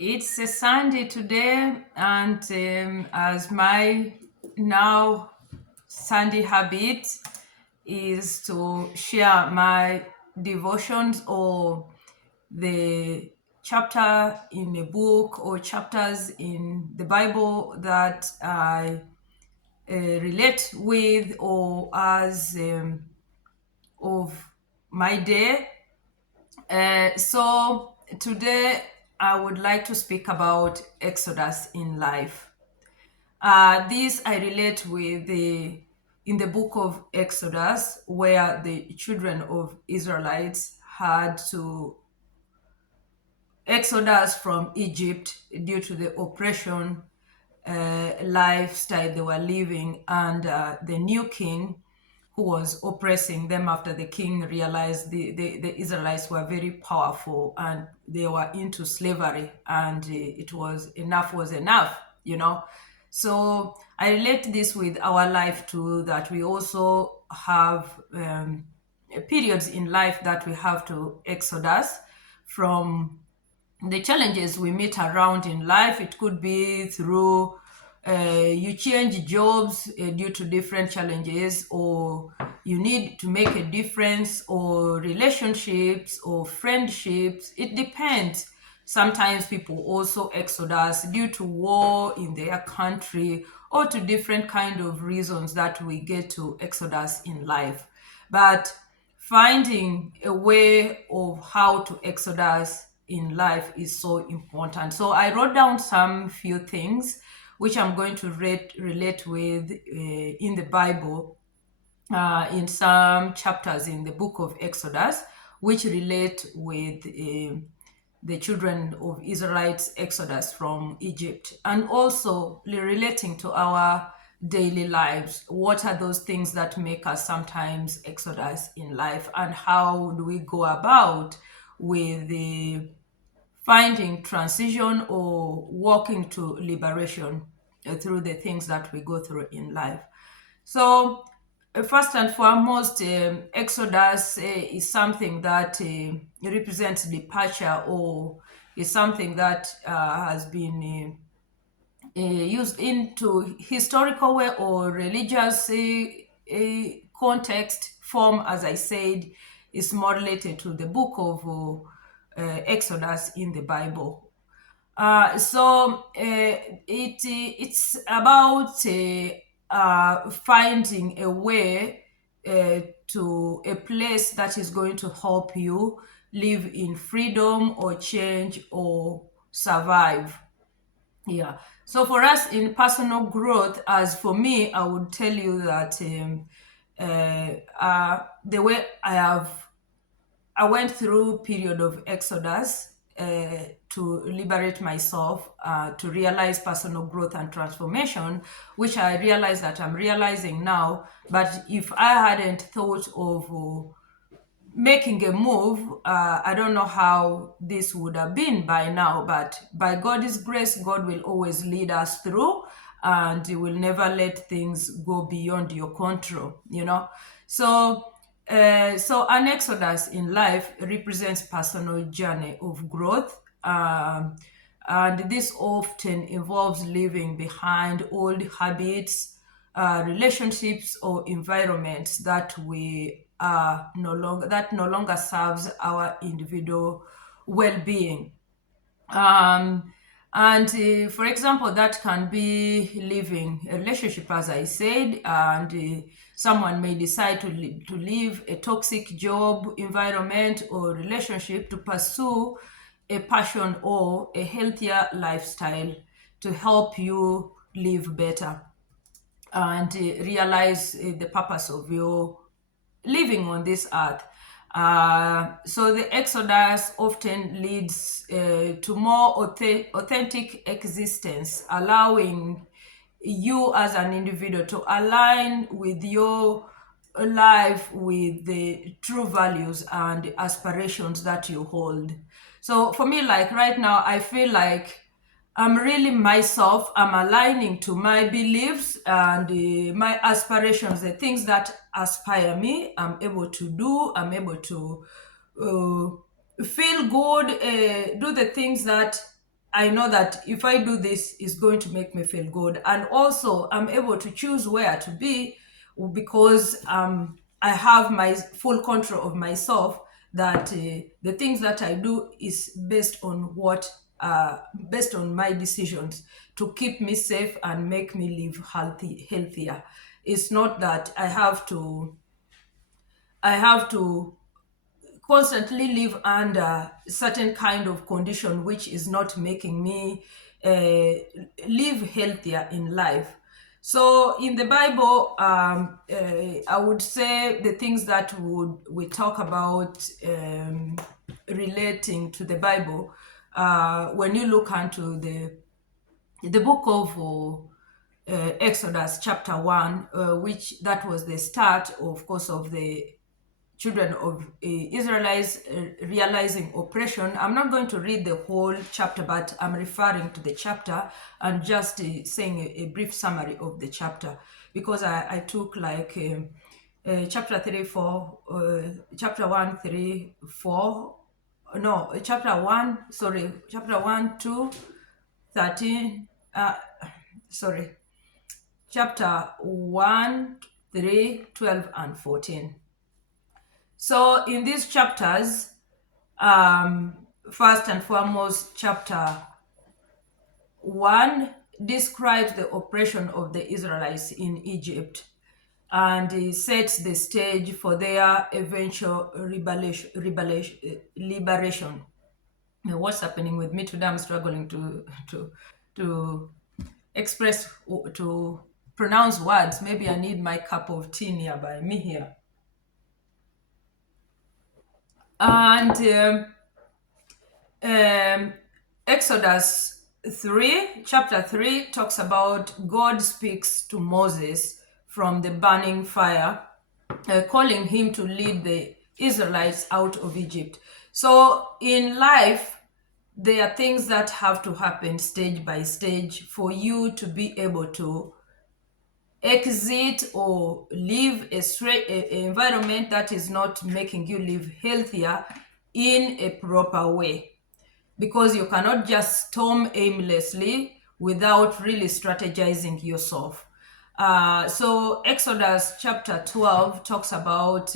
It's a Sunday today, and as my now Sunday habit is to share my devotions or the chapter in a book or chapters in the Bible that I relate with or as of my day. So today I would like to speak about Exodus in life. This I relate with the in the book of Exodus, where the children of Israelites had to exodus from Egypt due to the oppression lifestyle they were living, and the new king who was oppressing them after the king realized the Israelites were very powerful and they were into slavery, and it was enough, you know. So I relate this with our life too, that we also have periods in life that we have to exodus from the challenges we meet around in life. It could be through you change jobs due to different challenges, or you need to make a difference, or relationships or friendships. It depends. Sometimes people also exodus due to war in their country or to different kind of reasons that we get to exodus in life. But finding a way of how to exodus in life is so important. So I wrote down some few things which I'm going to relate with in the Bible, in some chapters in the book of Exodus, which relate with the children of Israelites' exodus from Egypt, and also relating to our daily lives. What are those things that make us sometimes exodus in life, and how do we go about with the finding transition or walking to liberation through the things that we go through in life? So, first and foremost, Exodus is something that represents departure, or is something that has been used into historical way or religious context form. As I said, is more related to the book of Exodus in the Bible. It's about finding a way to a place that is going to help you live in freedom or change or survive. Yeah. So for us in personal growth, as for me, I would tell you that the way I went through period of exodus to liberate myself, to realize personal growth and transformation, which I realize that I'm realizing now. But if I hadn't thought of making a move, I don't know how this would have been by now. But by God's grace, God will always lead us through, and He will never let things go beyond your control, you know. So, so an exodus in life represents personal journey of growth. And this often involves leaving behind old habits, relationships, or environments that we are no longer serves our individual well-being. And For example, that can be leaving a relationship, as I said, and someone may decide to leave a toxic job environment or relationship to pursue a passion or a healthier lifestyle to help you live better and realize the purpose of your living on this earth. So the Exodus often leads to more authentic existence, allowing you as an individual to align with your life with the true values and aspirations that you hold. So for me, like right now, I feel like I'm really myself. I'm aligning to my beliefs and my aspirations, the things that aspire me. I'm able to do. I'm able to feel good, do the things that I know that if I do this, it's going to make me feel good. And also, I'm able to choose where to be because I have my full control of myself. That the things that I do is based on my decisions to keep me safe and make me live healthier. It's not that I have to constantly live under certain kind of condition which is not making me live healthier in life. So in the Bible, I would say the things that would we talk about relating to the Bible, when you look into the book of Exodus chapter 1, which that was the start, of course, of the children of Israelites realizing oppression. I'm not going to read the whole chapter, but I'm referring to the chapter and just saying a brief summary of the chapter, because I took like chapter 3, 4, chapter 1, 3, 4, no, chapter 1, sorry, chapter 1, 2, 13, sorry, chapter 1, 3, 12, and 14. So in these chapters, first and foremost, chapter 1 describes the oppression of the Israelites in Egypt, and it sets the stage for their eventual liberation. Now, what's happening with me today? I'm struggling to express, to pronounce words. Maybe I need my cup of tea nearby me here. And Exodus 3, chapter 3, talks about God speaks to Moses from the burning fire, calling him to lead the Israelites out of Egypt. So in life, there are things that have to happen stage by stage for you to be able to exit or live a environment that is not making you live healthier in a proper way, because you cannot just storm aimlessly without really strategizing yourself. So Exodus chapter 12 talks about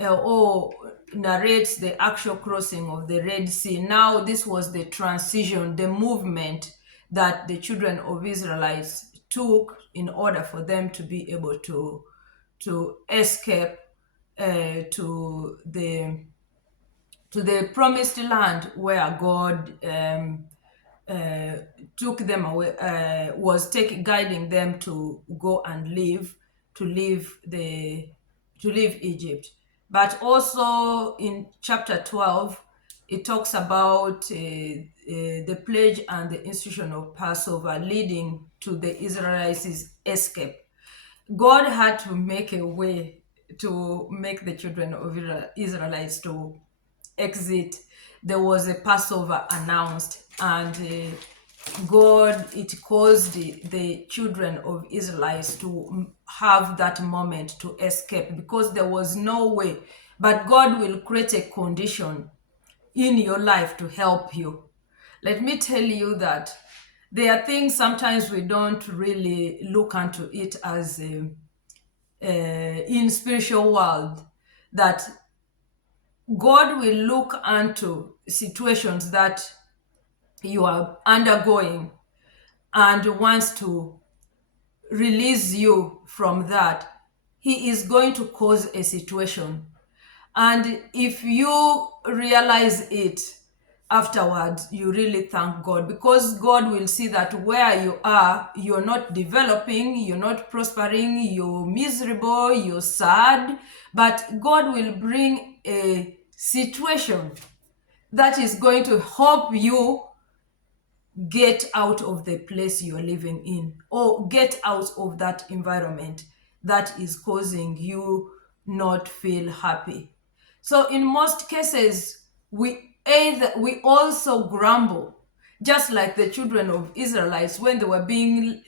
or narrates the actual crossing of the Red Sea. Now this was the transition, the movement that the children of Israelites took in order for them to be able to escape to the promised land where God took them away, was guiding them to go and leave Egypt. But also in chapter 12, it talks about the pledge and the institution of Passover leading to the Israelites' escape. God had to make a way to make the children of Israelites to exit. There was a Passover announced, and it caused the children of Israelites to have that moment to escape, because there was no way. But God will create a condition in your life to help you. Let me tell you that there are things sometimes we don't really look into it as in spiritual world, that God will look into situations that you are undergoing and wants to release you from that. He is going to cause a situation. And if you realize it afterwards, you really thank God, because God will see that where you are, you're not developing, you're not prospering, you're miserable, you're sad, but God will bring a situation that is going to help you get out of the place you're living in, or get out of that environment that is causing you not feel happy. So in most cases, we also grumble, just like the children of Israelites when they were being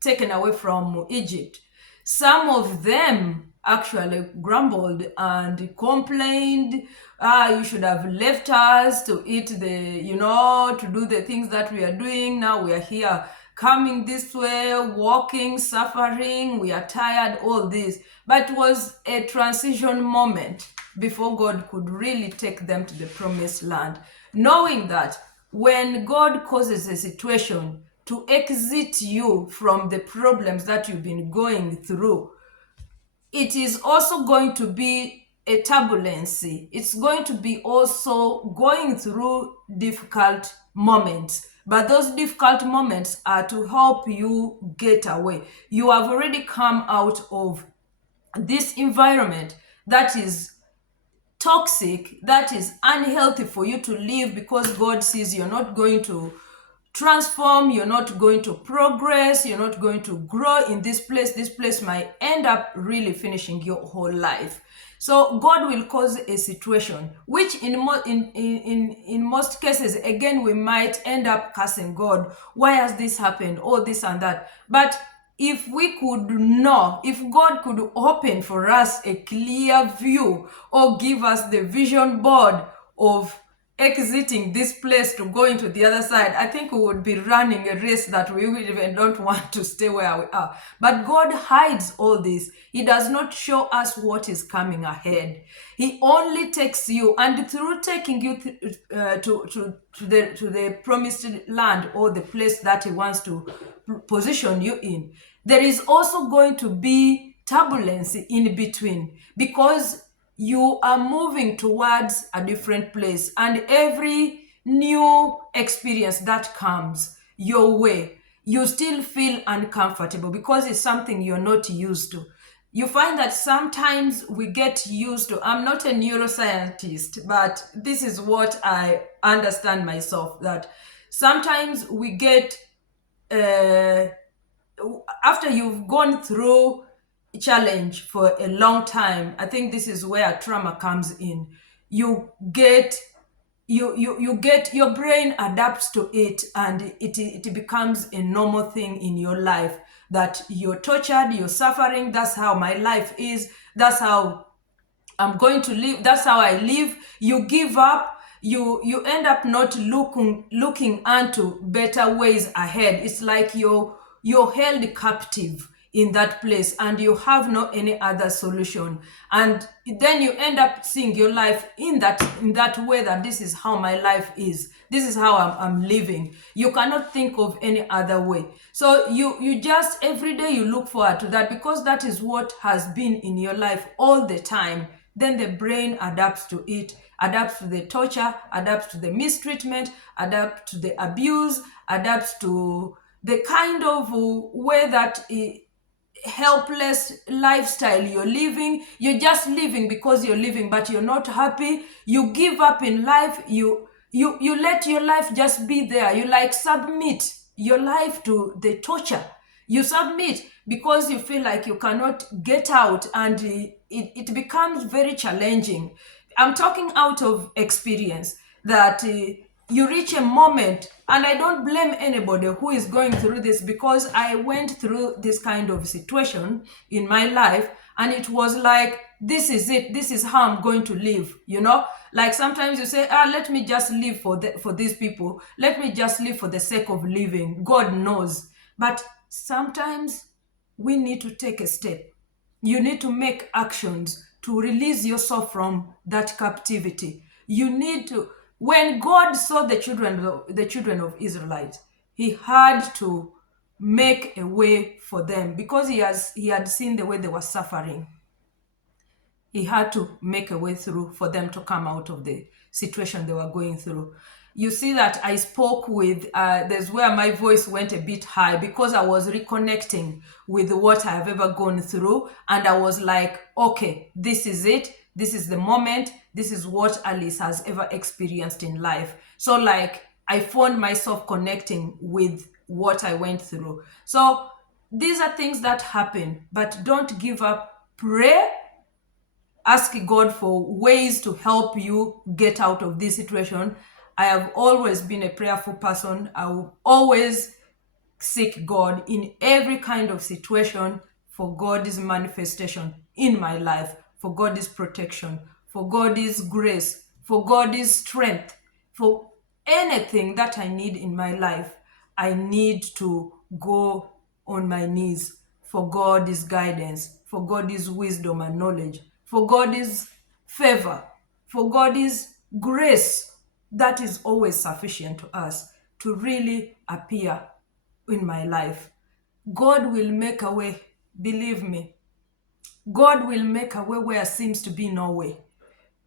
taken away from Egypt. Some of them actually grumbled and complained, you should have left us to eat to do the things that we are doing. Now we are here coming this way, walking, suffering, we are tired, all this. But it was a transition moment before God could really take them to the promised land, knowing that when God causes a situation to exit you from the problems that you've been going through, it is also going to be a turbulency. It's going to be also going through difficult moments. But those difficult moments are to help you get away. You have already come out of this environment that is toxic, that is unhealthy for you to live, because God sees you're not going to transform, you're not going to progress, you're not going to grow in this place. This place might end up really finishing your whole life. So God will cause a situation which in most cases, again, we might end up cursing God. Why has this happened? All this and that. But if we could know, if God could open for us a clear view or give us the vision board of exiting this place to go into the other side, I think we would be running a race that we even don't want to stay where we are. But God hides all this. He does not show us what is coming ahead. He only takes you, and through taking you to the promised land, or the place that He wants to position you in, there is also going to be turbulence in between, because you are moving towards a different place, and every new experience that comes your way, you still feel uncomfortable because it's something you're not used to. You find that sometimes we get used to, I'm not a neuroscientist, but this is what I understand myself, that sometimes we get, after you've gone through challenge for a long time, I think this is where trauma comes in. You get your brain adapts to it, and it becomes a normal thing in your life, that you're tortured, you're suffering. That's how my life is. That's how I'm going to live. That's how I live. You give up. You end up not looking unto better ways ahead. It's like you're held captive in that place, and you have no any other solution. And then you end up seeing your life in that way, that this is how my life is. This is how I'm living. You cannot think of any other way. So you just every day you look forward to that, because that is what has been in your life all the time. Then the brain adapts to it, adapts to the torture, adapts to the mistreatment, adapts to the abuse, adapts to the kind of way that helpless lifestyle you're living. You're just living because you're living, but you're not happy. You give up in life. You let your life just be there. You like submit your life to the torture. You submit because you feel like you cannot get out, and it becomes very challenging. I'm talking out of experience, that you reach a moment, and I don't blame anybody who is going through this, because I went through this kind of situation in my life, and it was like, this is it, this is how I'm going to live, like sometimes you say, let me just live for these people, let me just live for the sake of living. God knows. But sometimes we need to take a step. You need to make actions to release yourself from that captivity. You need to, when God saw the children of Israelites, He had to make a way for them, because he had seen the way they were suffering. He had to make a way through for them to come out of the situation they were going through. You see that I spoke with, there's where my voice went a bit high, because I was reconnecting with what I've ever gone through. And I was like, okay, this is it. This is the moment. This is what Alice has ever experienced in life. So like, I found myself connecting with what I went through. So these are things that happen, but don't give up. Pray. Ask God for ways to help you get out of this situation. I have always been a prayerful person. I will always seek God in every kind of situation for God's manifestation in my life, for God's protection, for God's grace, for God's strength, for anything that I need in my life. I need to go on my knees for God's guidance, for God's wisdom and knowledge, for God's favor, for God's grace that is always sufficient to us to really appear in my life. God will make a way, believe me. God will make a way where seems to be no way.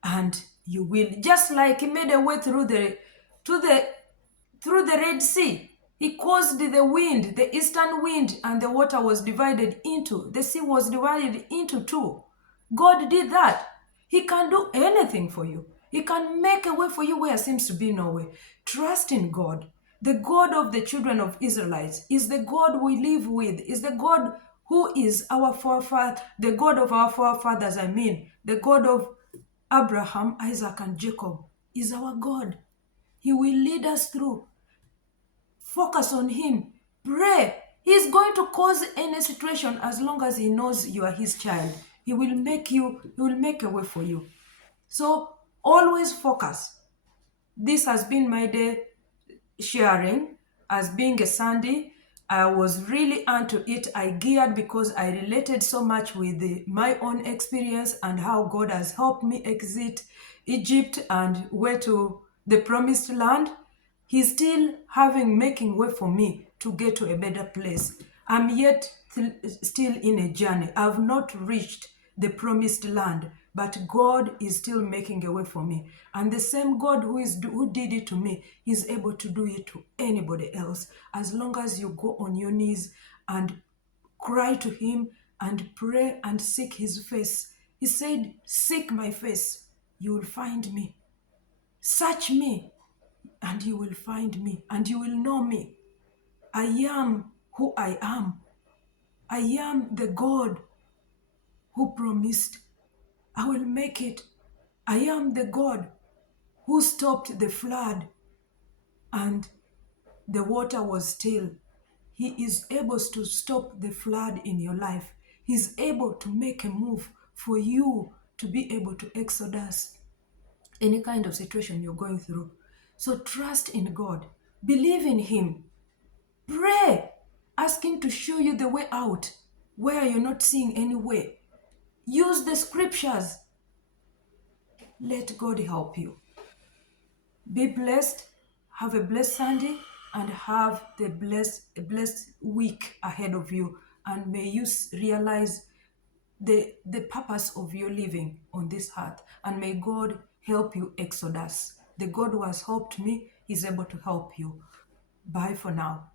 And you will, just like he made a way through the Red Sea. He caused the wind, the eastern wind, and the water was divided into, the sea was divided into two. God did that. He can do anything for you. He can make a way for you where seems to be no way. Trust in God. The God of the children of Israelites is the God we live with, is the God who is our forefather, the God of our forefathers, the God of Abraham, Isaac, and Jacob is our God. He will lead us through. Focus on him. Pray. He's going to cause any situation as long as he knows you are his child. He will make a way for you. So always focus. This has been my day sharing. As being a Sunday, I was really onto it. I geared because I related so much with my own experience and how God has helped me exit Egypt and way to the promised land. He's still making way for me to get to a better place. I'm yet still in a journey. I've not reached the promised land, but God is still making a way for me. And the same God who did it to me, he's able to do it to anybody else. As long as you go on your knees and cry to him and pray and seek his face. He said, seek my face, you will find me. Search me, and you will find me, and you will know me. I am who I am. I am the God who promised I will make it. I am the God who stopped the flood and the water was still. He is able to stop the flood in your life. He's able to make a move for you to be able to exodus any kind of situation you're going through. So trust in God. Believe in him. Pray. Ask him to show you the way out where you're not seeing any way. Use the scriptures. Let God help you. Be blessed. Have a blessed Sunday and have a blessed week ahead of you. And may you realize the purpose of your living on this earth. And may God help you exodus. The God who has helped me is able to help you. Bye for now.